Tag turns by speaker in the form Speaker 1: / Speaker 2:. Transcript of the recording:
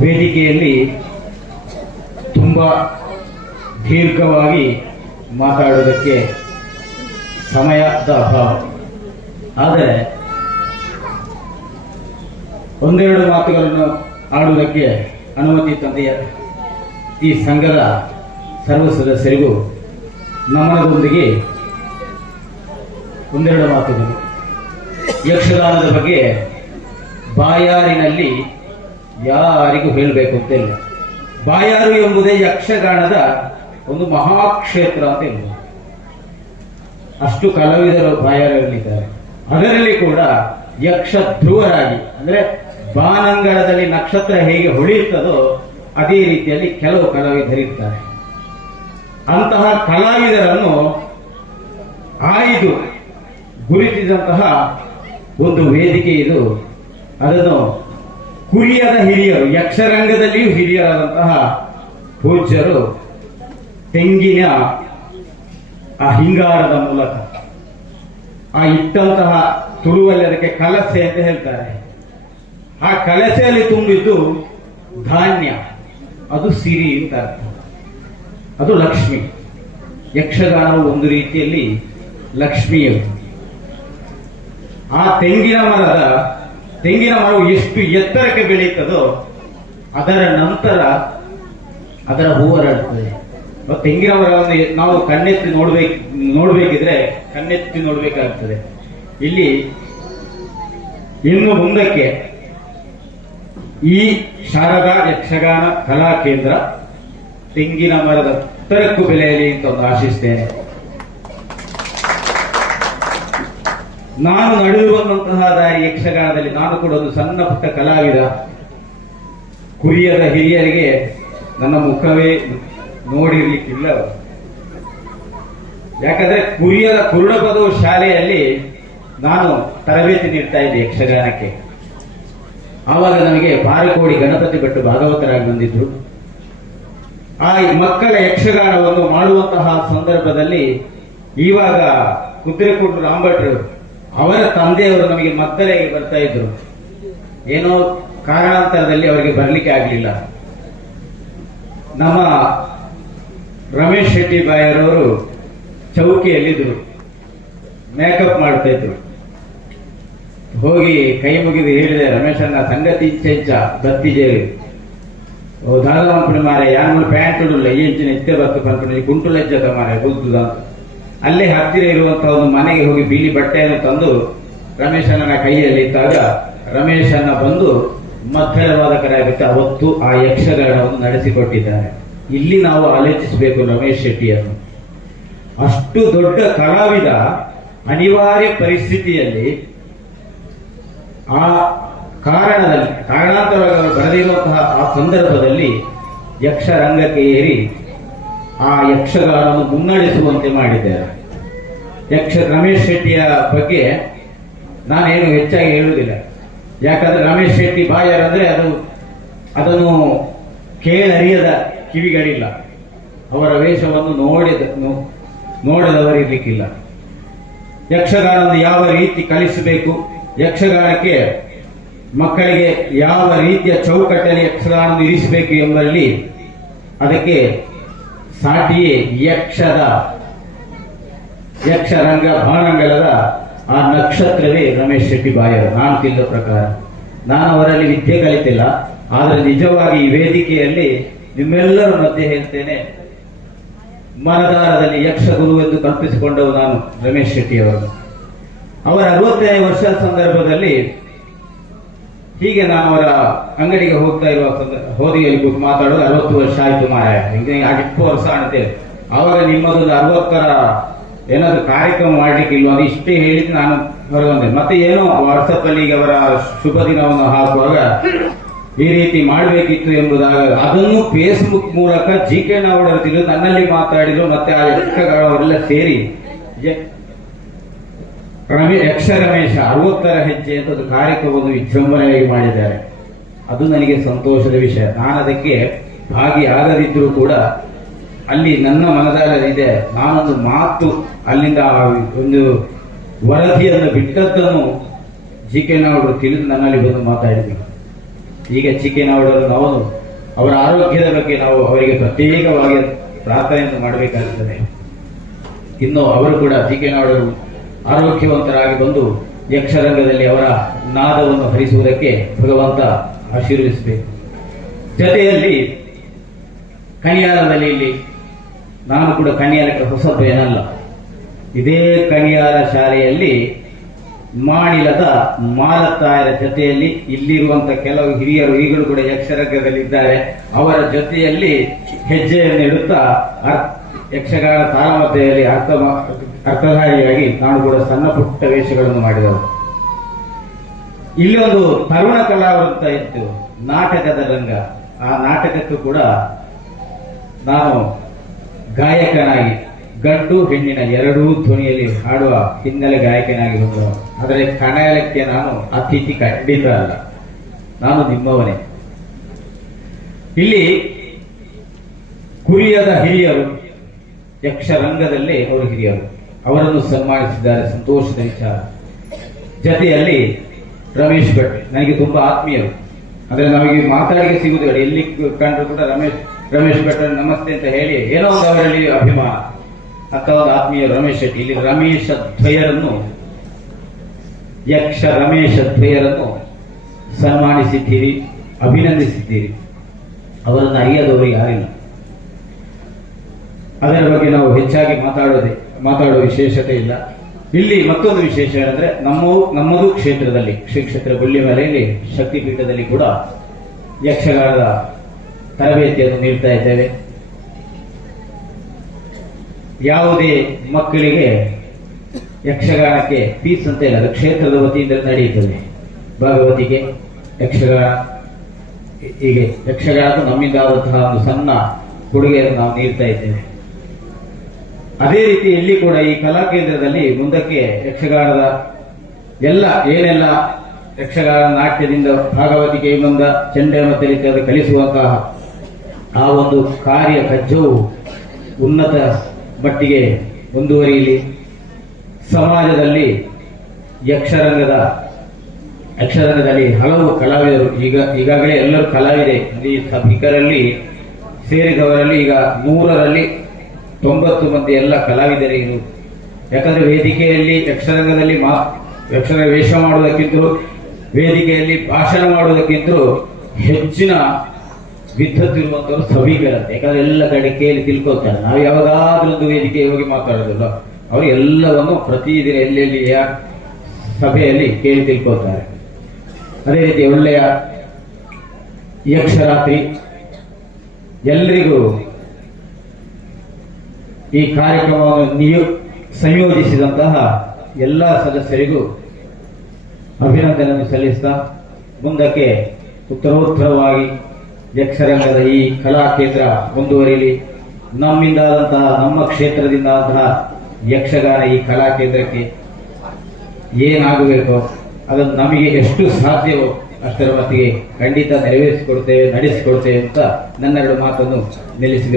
Speaker 1: ವೇದಿಕೆಯಲ್ಲಿ ತುಂಬ ದೀರ್ಘವಾಗಿ ಮಾತಾಡೋದಕ್ಕೆ ಸಮಯದ ಅಭಾವ. ಆದರೆ ಒಂದೆರಡು ಮಾತುಗಳನ್ನು ಆಡುವುದಕ್ಕೆ ಅನುಮತಿ ತಂದೆಯ ಈ ಸಂಘದ ಸರ್ವ ಸದಸ್ಯರಿಗೂ ನಮನದೊಂದಿಗೆ ಒಂದೆರಡು ಮಾತುಗಳು. ಯಕ್ಷಗಾನದ ಬಗ್ಗೆ ಬಾಯಾರಿನಲ್ಲಿ ಯಾರಿಗೂ ಹೇಳಬೇಕು ಅಂತಿಲ್ಲ ಬಾಯಾರು ಎಂಬುದೇ ಯಕ್ಷಗಾನದ ಒಂದು ಮಹಾಕ್ಷೇತ್ರ ಅಂತ ಹೇಳ್ಬೋದು. ಅಷ್ಟು ಕಲಾವಿದರು ಬಾಯಾರಲ್ಲಿದ್ದಾರೆ. ಅದರಲ್ಲಿ ಕೂಡ ಯಕ್ಷ ಧ್ರುವರಾಗಿ ಅಂದ್ರೆ ಬಾನಂಗಳದಲ್ಲಿ ನಕ್ಷತ್ರ ಹೇಗೆ ಹೊಳೆಯುತ್ತದೋ ಅದೇ ರೀತಿಯಲ್ಲಿ ಕೆಲವು ಕಲಾವಿದರಿರ್ತಾರೆ. ಅಂತಹ ಕಲಾವಿದರನ್ನು ಆಯ್ದು ಗುರುತಿಸಿದಂತಹ ಒಂದು ವೇದಿಕೆ ಇದು. ಅದನ್ನು ಕುರಿಯದ ಹಿರಿಯರು ಯಕ್ಷರಂಗದಲ್ಲಿಯೂ ಹಿರಿಯರಾದಂತಹ ಪೂಜ್ಯರು ತೆಂಗಿನ ಆ ಹಿಂಗಾರದ ಮೂಲಕ. ಆ ಇಟ್ಟಂತಹ ತುಳುವಲ್ಲಿ ಅದಕ್ಕೆ ಕಲಸೆ ಅಂತ ಹೇಳ್ತಾರೆ. ಆ ಕಲಸೆಯಲ್ಲಿ ತುಂಬಿದ್ದು ಧಾನ್ಯ, ಅದು ಸಿರಿ ಅಂತ ಅರ್ಥ. ಅದು ಲಕ್ಷ್ಮಿ. ಯಕ್ಷಗಾನವು ಒಂದು ರೀತಿಯಲ್ಲಿ ಲಕ್ಷ್ಮಿಯು ಆ ತೆಂಗಿನ ಮರದ ತೆಂಗಿನ ಮರವು ಎಷ್ಟು ಎತ್ತರಕ್ಕೆ ಬೆಳೆಯುತ್ತದೋ ಅದರ ನಂತರ ಅದರ ಹೂವರಡುತ್ತದೆ ಮತ್ತು ತೆಂಗಿನ ಮರವನ್ನು ನಾವು ಕಣ್ಣೆತ್ತಿ ನೋಡ್ಬೇಕು, ನೋಡ್ಬೇಕಿದ್ರೆ ಕಣ್ಣೆತ್ತಿ ನೋಡ್ಬೇಕಾಗ್ತದೆ. ಇಲ್ಲಿ ಇನ್ನು ಮುಂದಕ್ಕೆ ಈ ಶಾರದಾ ಯಕ್ಷಗಾನ ಕಲಾ ಕೇಂದ್ರ ತೆಂಗಿನ ಮರದ ಎತ್ತರಕ್ಕೂ ಬೆಲೆಯಲಿ ಅಂತ ಒಂದು ಆಶಿಸ್ತೇನೆ. ನಾನು ನಡೆಯುವಂತಹ ದಾರಿ ಯಕ್ಷಗಾನದಲ್ಲಿ ನಾನು ಕೂಡ ಒಂದು ಸಣ್ಣ ಪುಟ್ಟ ಕಲಾವಿದ. ಕುರಿಯರ ಹಿರಿಯರಿಗೆ ನನ್ನ ಮುಖವೇ ನೋಡಿರ್ಲಿಕ್ಕಿಲ್ಲ. ಯಾಕಂದ್ರೆ ಕುರಿಯರ ಕುರುಡಪದವು ಶಾಲೆಯಲ್ಲಿ ನಾನು ತರಬೇತಿ ನೀಡ್ತಾ ಇದ್ದೆ ಯಕ್ಷಗಾನಕ್ಕೆ. ಆವಾಗ ನನಗೆ ಬಾರಕೋಡಿ ಗಣಪತಿ ಭಟ್ಟು ಭಾಗವತರಾಗಿ ಬಂದಿದ್ರು. ಆ ಮಕ್ಕಳ ಯಕ್ಷಗಾನವನ್ನು ಮಾಡುವಂತಹ ಸಂದರ್ಭದಲ್ಲಿ ಇವಾಗ ಕುದುರೆಕೋಟು ರಾಂಭಟ್ರು ಅವರ ತಂದೆಯವರು ನಮಗೆ ಮದ್ದಲೆಗೆ ಬರ್ತಾ ಇದ್ರು. ಏನೋ ಕಾರಣಾಂತರದಲ್ಲಿ ಅವರಿಗೆ ಬರಲಿಕ್ಕೆ ಆಗಲಿಲ್ಲ. ನಮ್ಮ ರಮೇಶ್ ಶೆಟ್ಟಿ ಬಾಯರವರು ಚೌಕಿಯಲ್ಲಿದ್ದರು. ಮೇಕಪ್ ಮಾಡ್ತಾ ಇದ್ರು. ಹೋಗಿ ಕೈ ಮುಗಿದು ಹೇಳಿದೆ ರಮೇಶನ್ನ ಸಂಗತಿ ಇಂಚೆಂಚ ದತ್ತಿಜೇರಿ ಓ ದಾದವಂಪುಣಿ ಮಾರೆ ಯಾರು ಪ್ಯಾಂಟ್ ಉಡುಲ್ಲ, ಈ ಇಂಚಿನ ಇತ್ತೆ ಬತ್ತು ಗುಂಟು ಲಜ್ಜದ ಮಾರೆ ಗುದ್ದುದ ಅಂತ ಅಲ್ಲೇ ಹತ್ತಿರ ಇರುವಂತಹ ಒಂದು ಮನೆಗೆ ಹೋಗಿ ಬಿಳಿ ಬಟ್ಟೆಯನ್ನು ತಂದು ರಮೇಶನ ಕೈಯಲ್ಲಿ ಇದ್ದಾಗ ರಮೇಶನ ಬಂದು ಮಧ್ಯವಾದಕರಾಗುತ್ತೆ ಅವತ್ತು ಆ ಯಕ್ಷಗಾನವನ್ನು ನಡೆಸಿಕೊಟ್ಟಿದ್ದಾರೆ. ಇಲ್ಲಿ ನಾವು ಆಲೋಚಿಸಬೇಕು ರಮೇಶ್ ಶೆಟ್ಟಿಯನ್ನು. ಅಷ್ಟು ದೊಡ್ಡ ಕಲಾವಿದ ಅನಿವಾರ್ಯ ಪರಿಸ್ಥಿತಿಯಲ್ಲಿ ಆ ಕಾರಣದಲ್ಲಿ ಕಾರಣಾಂತರವಾಗಿ ಬರೆದಿರುವಂತಹ ಆ ಸಂದರ್ಭದಲ್ಲಿ ಯಕ್ಷರಂಗಕ್ಕೆ ಏರಿ ಆ ಯಕ್ಷಗಾನವನ್ನು ಮುನ್ನಡೆಸುವಂತೆ ಮಾಡಿದ್ದಾರೆ. ಯಕ್ಷ ರಮೇಶ್ ಶೆಟ್ಟಿಯ ಬಗ್ಗೆ ನಾನೇನು ಹೆಚ್ಚಾಗಿ ಹೇಳುವುದಿಲ್ಲ. ಯಾಕಂದ್ರೆ ರಮೇಶ್ ಶೆಟ್ಟಿ ಬಾಯರ್ ಅದು, ಅದನ್ನು ಕೇಳರಿಯದ ಕಿವಿಗಳಿಲ್ಲ. ಅವರ ವೇಷವನ್ನು ನೋಡಿದ ನೋಡದವರಿರ್ಲಿಕ್ಕಿಲ್ಲ. ಯಕ್ಷಗಾನವನ್ನು ಯಾವ ರೀತಿ ಕಲಿಸಬೇಕು, ಯಕ್ಷಗಾನಕ್ಕೆ ಮಕ್ಕಳಿಗೆ ಯಾವ ರೀತಿಯ ಚೌಕಟ್ಟಲ್ಲಿ ಯಕ್ಷಗಾನವನ್ನು ಇರಿಸಬೇಕು ಎಂಬಲ್ಲಿ ಅದಕ್ಕೆ ಸಾಟಿಯೇ ಯಕ್ಷದ, ಯಕ್ಷರಂಗ ಭಾನಂಗಲದ ಆ ನಕ್ಷತ್ರವೇ ರಮೇಶ್ ಶೆಟ್ಟಿ ಬಾಯರು ನಾನು ತಿಳಿದ ಪ್ರಕಾರ. ನಾನು ಅವರಲ್ಲಿ ವಿದ್ಯೆ ಕಲಿತಿಲ್ಲ. ಆದರೆ ನಿಜವಾಗಿ ಈ ವೇದಿಕೆಯಲ್ಲಿ ನಿಮ್ಮೆಲ್ಲರ ಮಧ್ಯೆ ಹೇಳ್ತೇನೆ, ಮನದಾರದಲ್ಲಿ ಯಕ್ಷ ಗುರು ಎಂದು ಕಲ್ಪಿಸಿಕೊಂಡವು ನಾನು ರಮೇಶ್ ಶೆಟ್ಟಿ ಅವರು ಅವರ ಅರವತ್ತನೇ ವರ್ಷದ ಸಂದರ್ಭದಲ್ಲಿ ಹೀಗೆ ನಾನು ಅವರ ಅಂಗಡಿಗೆ ಹೋಗ್ತಾ ಇರುವ ಹೋದಿಯಲ್ಲಿ ಕೂತು ಮಾತಾಡೋದು ಅರವತ್ತು ವರ್ಷ ಆಯ್ತು ಮಾರಾಯ. ಈಗ ಇಪ್ಪತ್ತು ವರ್ಷ ಅಂತೇಳಿ ಅವರ ನಿಮ್ಮದೊಂದು ಅರವತ್ತರ ಏನಾದ್ರು ಕಾರ್ಯಕ್ರಮ ಮಾಡ್ಲಿಕ್ಕೆ ಇಲ್ವ? ಅದು ಇಷ್ಟೇ ಹೇಳಿದ್ದು ನಾನು ಹೊರಗೊಂಡೆ. ಮತ್ತೆ ಏನು ವಾಟ್ಸಪ್ ಅಲ್ಲಿ ಈಗ ಅವರ ಶುಭ ದಿನವನ್ನು ಹಾಕುವಾಗ ಈ ರೀತಿ ಮಾಡಬೇಕಿತ್ತು ಎಂಬುದಾಗ ಅದನ್ನು ಫೇಸ್ಬುಕ್ ಮೂಲಕ ಜಿ ಕೆ ತಿಳಿದು ನನ್ನಲ್ಲಿ ಮಾತಾಡಿದ್ರು, ಮತ್ತೆ ಆ ಲೆಕ್ಕಗಳವರೆಲ್ಲ ಸೇರಿ ರಮೇ ಯಕ್ಷ ರಮೇಶ ಅರವತ್ತರ ಹೆಜ್ಜೆ ಅಂತ ಒಂದು ಕಾರ್ಯಕ್ರಮವನ್ನು ವಿಜೃಂಭಣೆಯಾಗಿ ಮಾಡಿದ್ದಾರೆ. ಅದು ನನಗೆ ಸಂತೋಷದ ವಿಷಯ. ನಾನು ಅದಕ್ಕೆ ಭಾಗಿಯಾಗದಿದ್ದರೂ ಕೂಡ ಅಲ್ಲಿ ನನ್ನ ಮನದಾರರಿದೆ ನಾನೊಂದು ಮಾತು ಅಲ್ಲಿಂದ ಒಂದು ವರದಿಯನ್ನು ಬಿಟ್ಟದ್ದನ್ನು ಜಿ ಕೆ ನಾವು ತಿಳಿದು ನನ್ನಲ್ಲಿ ಬಂದು ಮಾತಾಡಿದರು. ಈಗ ಚಿಕ್ಕನವರು ನಾವು ಅವರ ಆರೋಗ್ಯದ ಬಗ್ಗೆ ನಾವು ಅವರಿಗೆ ಪ್ರತ್ಯೇಕವಾಗಿ ಪ್ರಾರ್ಥನೆಯನ್ನು ಮಾಡಬೇಕಾಗುತ್ತದೆ. ಇನ್ನು ಅವರು ಕೂಡ ಚಿಕ್ಕನವರು ಆರೋಗ್ಯವಂತರಾಗಿ ಬಂದು ಯಕ್ಷರಂಗದಲ್ಲಿ ಅವರ ನಾದವನ್ನು ಹರಿಸುವುದಕ್ಕೆ ಭಗವಂತ ಆಶೀರ್ವದಿಸಬೇಕು. ಜೊತೆಯಲ್ಲಿ ಕಣಿಯಾರದಲ್ಲಿ ಇಲ್ಲಿ ನಾನು ಕೂಡ ಕಣಿಯಾರಕ್ಕೆ ಹೊಸತು ಏನಲ್ಲ. ಇದೇ ಕಣಿಯಾರ ಶಾಲೆಯಲ್ಲಿ ಮಾಡಿಲದ ಮಾಲತ್ತಾಯರ ಜೊತೆಯಲ್ಲಿ ಇಲ್ಲಿರುವಂತ ಕೆಲವು ಹಿರಿಯರು, ಈಗಲೂ ಕೂಡ ಯಕ್ಷರಂಗದಲ್ಲಿದ್ದಾರೆ. ಅವರ ಜೊತೆಯಲ್ಲಿ ಹೆಜ್ಜೆಯನ್ನು ಇಡುತ್ತಾ ಯಕ್ಷಗಾನ ತಾರಮತೆಯಲ್ಲಿ ಅರ್ಥ ಅರ್ಥಧಾರಿಯಾಗಿ ನಾನು ಕೂಡ ಸಣ್ಣ ಪುಟ್ಟ ವೇಷಗಳನ್ನು ಮಾಡಿದವರು ಇಲ್ಲಿ ಒಂದು ತರುಣ ಕಲಾವೃತ್ತ ಇತ್ತು, ನಾಟಕದ ರಂಗ. ಆ ನಾಟಕಕ್ಕೂ ಕೂಡ ನಾನು ಗಾಯಕನಾಗಿ ಗಂಡು ಹೆಣ್ಣಿನ ಎರಡೂ ಧ್ವನಿಯಲ್ಲಿ ಹಾಡುವ ಹಿನ್ನೆಲೆ ಗಾಯಕನಾಗಿ ಬಂದವ ಆದರೆ ಕಣಾಯಲಕ್ಕೆ ನಾನು ಅತಿಥಿ ಖಂಡಿತ ಅಲ್ಲ. ನಾನು ನಿಮ್ಮವನೇ. ಇಲ್ಲಿ ಕುರಿಯದ ಹಿರಿಯರು, ಯಕ್ಷರಂಗದಲ್ಲಿ ಅವರು ಹಿರಿಯರು. ಅವರನ್ನು ಸನ್ಮಾನಿಸಿದ್ದಾರೆ. ಸಂತೋಷದ ವಿಚಾರ. ಜತೆಯಲ್ಲಿ ರಮೇಶ್ ಭಟ್, ನನಗೆ ತುಂಬಾ ಆತ್ಮೀಯರು ಅಂದ್ರೆ ನಮಗೆ ಮಾತಾಡಿಗೆ ಸಿಗುದಿಲ್ಲ. ಎಲ್ಲಿ ಕಂಡ್ರು ಕೂಡ ರಮೇಶ್ ರಮೇಶ್ ಭಟ್ ನಮಸ್ತೆ ಅಂತ ಹೇಳಿ ಏನೋ ಒಂದು ಅವರಲ್ಲಿ ಅಭಿಮಾನ. ಅಂತ ಒಂದು ಆತ್ಮೀಯ ರಮೇಶ್ ಶೆಟ್ಟಿ. ಇಲ್ಲಿ ರಮೇಶ ದ್ವಯರನ್ನು, ಯಕ್ಷ ರಮೇಶ ದ್ವಯರನ್ನು ಸನ್ಮಾನಿಸಿದ್ದೀರಿ, ಅಭಿನಂದಿಸಿದ್ದೀರಿ. ಅವರನ್ನು ಅರಿಯದವರು ಯಾರಿಲ್ಲ. ಅದರ ಬಗ್ಗೆ ನಾವು ಹೆಚ್ಚಾಗಿ ಮಾತಾಡೋದೆ ಮಾತಾಡುವ ವಿಶೇಷತೆ ಇಲ್ಲ. ಇಲ್ಲಿ ಮತ್ತೊಂದು ವಿಶೇಷ ಏನಂದ್ರೆ ನಮ್ಮ ನಮ್ಮದು ಕ್ಷೇತ್ರದಲ್ಲಿ, ಶ್ರೀ ಕ್ಷೇತ್ರ ಗುಳ್ಳಿಮಲೆಯಲ್ಲಿ ಶಕ್ತಿಪೀಠದಲ್ಲಿ ಕೂಡ ಯಕ್ಷಗಾನದ ತರಬೇತಿಯನ್ನು ನೀಡ್ತಾ ಇದ್ದೇವೆ. ಯಾವುದೇ ಮಕ್ಕಳಿಗೆ ಯಕ್ಷಗಾನಕ್ಕೆ ಫೀಸ್ ಅಂತ ಇಲ್ಲ. ಅದು ಕ್ಷೇತ್ರದ ವತಿಯಿಂದ ನಡೆಯುತ್ತದೆ. ಭಾಗವತಿಗೆ ಯಕ್ಷಗಾನ. ಹೀಗೆ ಯಕ್ಷಗಾನ ನಮ್ಮಿಂದ ಆದಂತಹ ಒಂದು ಸಣ್ಣ ಕೊಡುಗೆಯನ್ನು ನಾವು ನೀಡ್ತಾ ಇದ್ದೇವೆ. ಅದೇ ರೀತಿ ಇಲ್ಲಿ ಕೂಡ ಈ ಕಲಾ ಕೇಂದ್ರದಲ್ಲಿ ಮುಂದಕ್ಕೆ ಯಕ್ಷಗಾನದ ಎಲ್ಲ, ಏನೆಲ್ಲ ಯಕ್ಷಗಾನ ನಾಟ್ಯದಿಂದ ಭಾಗವತಿಗೆ ಮುಂದ ಚಂಡೆ ಮತ್ತು ಕಲಿಸುವಂತಹ ಆ ಒಂದು ಕಾರ್ಯ ಕಜ್ಜವು ಉನ್ನತ ಮಟ್ಟಿಗೆ ಮುಂದುವರಿಯಲಿ. ಸಮಾಜದಲ್ಲಿ ಯಕ್ಷರಂಗದ, ಯಕ್ಷರಂಗದಲ್ಲಿ ಹಲವು ಕಲಾವಿದರು, ಈಗ, ಈಗಾಗಲೇ ಎಲ್ಲರೂ ಕಲಾವಿದೆ. ಈ ಸಭಿಕರಲ್ಲಿ ಸೇರಿದವರಲ್ಲಿ ಈಗ ನೂರರಲ್ಲಿ ತೊಂಬತ್ತು ಮಂದಿ ಎಲ್ಲ ಕಲಾವಿದರೇ ಇರು. ಯಾಕಂದ್ರೆ ವೇದಿಕೆಯಲ್ಲಿ ಯಕ್ಷರಂಗದಲ್ಲಿ ಮಾ, ಯಕ್ಷರ ವೇಷ ಮಾಡುವುದಕ್ಕಿಂತಲೂ ವೇದಿಕೆಯಲ್ಲಿ ಭಾಷಣ ಮಾಡುವುದಕ್ಕಿಂತಲೂ ಹೆಚ್ಚಿನ ವಿದ್ವತ್ತಿರುವಂತವರು ಸಭಿಕರಂತೆ. ಯಾಕಂದ್ರೆ ಎಲ್ಲ ಕಡೆ ಕೇಳಿ ತಿಳ್ಕೊತಾರೆ ನಾವು ಯಾವಾಗಾದ್ರೂ ಒಂದು ವೇದಿಕೆ ಹೋಗಿ ಮಾತಾಡೋದಿಲ್ಲ, ಅವರು ಎಲ್ಲವನ್ನು ಪ್ರತಿದಿನ ಎಲ್ಲೆಲ್ಲಿ ಯಾ- ಸಭೆಯಲ್ಲಿ ಕೇಳಿ ತಿಳ್ಕೊತಾರೆ ಅದೇ ರೀತಿ ಒಳ್ಳೆಯ ಯಕ್ಷರಾತ್ರಿ ಎಲ್ಲರಿಗೂ ಈ ಕಾರ್ಯಕ್ರಮವನ್ನು ನಿಯೋ ಸಂಯೋಜಿಸಿದಂತಹ ಎಲ್ಲ ಸದಸ್ಯರಿಗೂ ಅಭಿನಂದನೆಯನ್ನು ಸಲ್ಲಿಸ್ತಾ ಮುಂದಕ್ಕೆ ಉತ್ತರೋತ್ತರವಾಗಿ ಯಕ್ಷರಂಗದ ಈ ಕಲಾ ಕೇಂದ್ರ ಮುಂದುವರಿಯಲಿ. ನಮ್ಮಿಂದಾದಂತಹ ನಮ್ಮ ಕ್ಷೇತ್ರದಿಂದಾದಂತಹ ಯಕ್ಷಗಾನ ಈ ಕಲಾ ಕೇಂದ್ರಕ್ಕೆ ಏನಾಗಬೇಕೋ ಅದನ್ನು ನಮಗೆ ಎಷ್ಟು ಸಾಧ್ಯವೋ ಅಷ್ಟರ ಮಟ್ಟಿಗೆ ಖಂಡಿತ ನೆರವೇರಿಸಿಕೊಡ್ತೇವೆ, ನಡೆಸಿಕೊಡ್ತೇವೆ ಅಂತ ನನ್ನೆರಡು ಮಾತನ್ನು ನಿಲ್ಲಿಸಿ